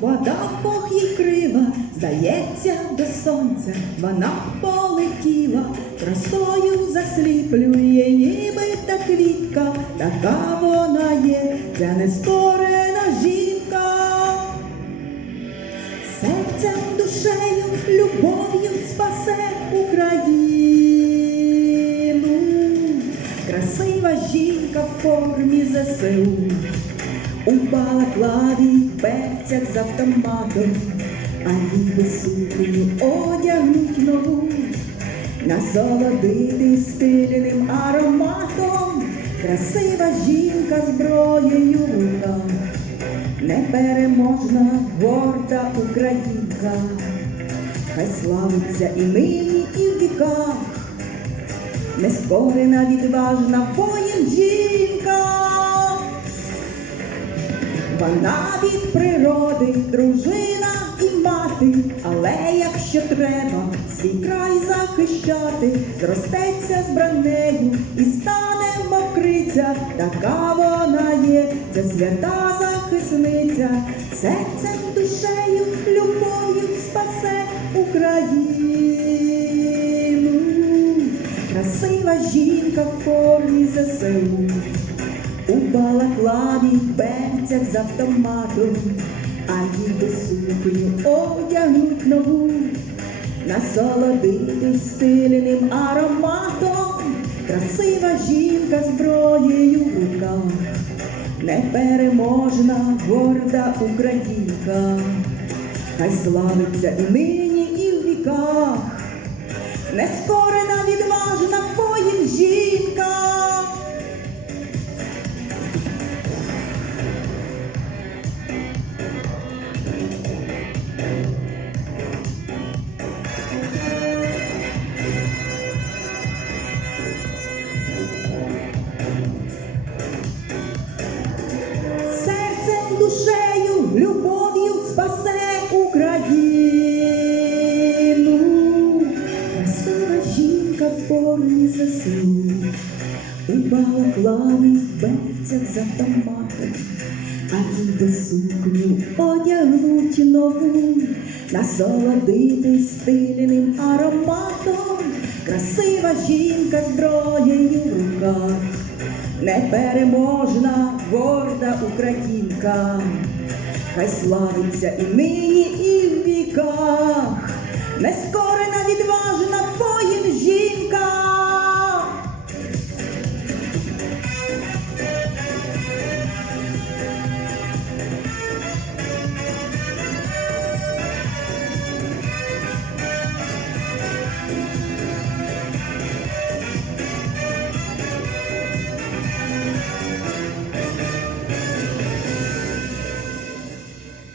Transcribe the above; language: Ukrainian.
вода Бог їй крила, здається, до сонця вона полетіла, красою засліплює, ніби та квітка, така вона є, ця нескорена жінка. Серцем, душею, любов'ю спасе Україну. Красива жінка в формі ЗСУ, у балаклаві, перцях з автоматом, а їй би сукню одягнуть нову, насолодити стильним ароматом, красива жінка зброєю в руках. Непереможна горда українка, хай славиться і нині, і в віках, нескорена, відважна воїн жінка. Вона від природи дружина і мати, але якщо треба свій край захищати, зростеться з бранею і стане мокриця, така вона є, ця свята захисниця, серцем, душею, любов'ю спасе Україну. Красива жінка в формі ЗСУ. У балаклаві берцях з автоматом, а би сукню одягнуть нову, насолодити стильним ароматом, красива жінка зброєю в руках, непереможна горда українка, хай славиться і нині, і в віках, нескорена, відважна воїн жінка. Любов'ю спасе Україну. Красива жінка в формі ЗСУ, у балаклаві берцях з автоматом, а би сукню одягнуть нову, насолодити стильним ароматом, красива жінка зброєю в руках. Непереможна горда українка, хай славиться і нині, і в віках,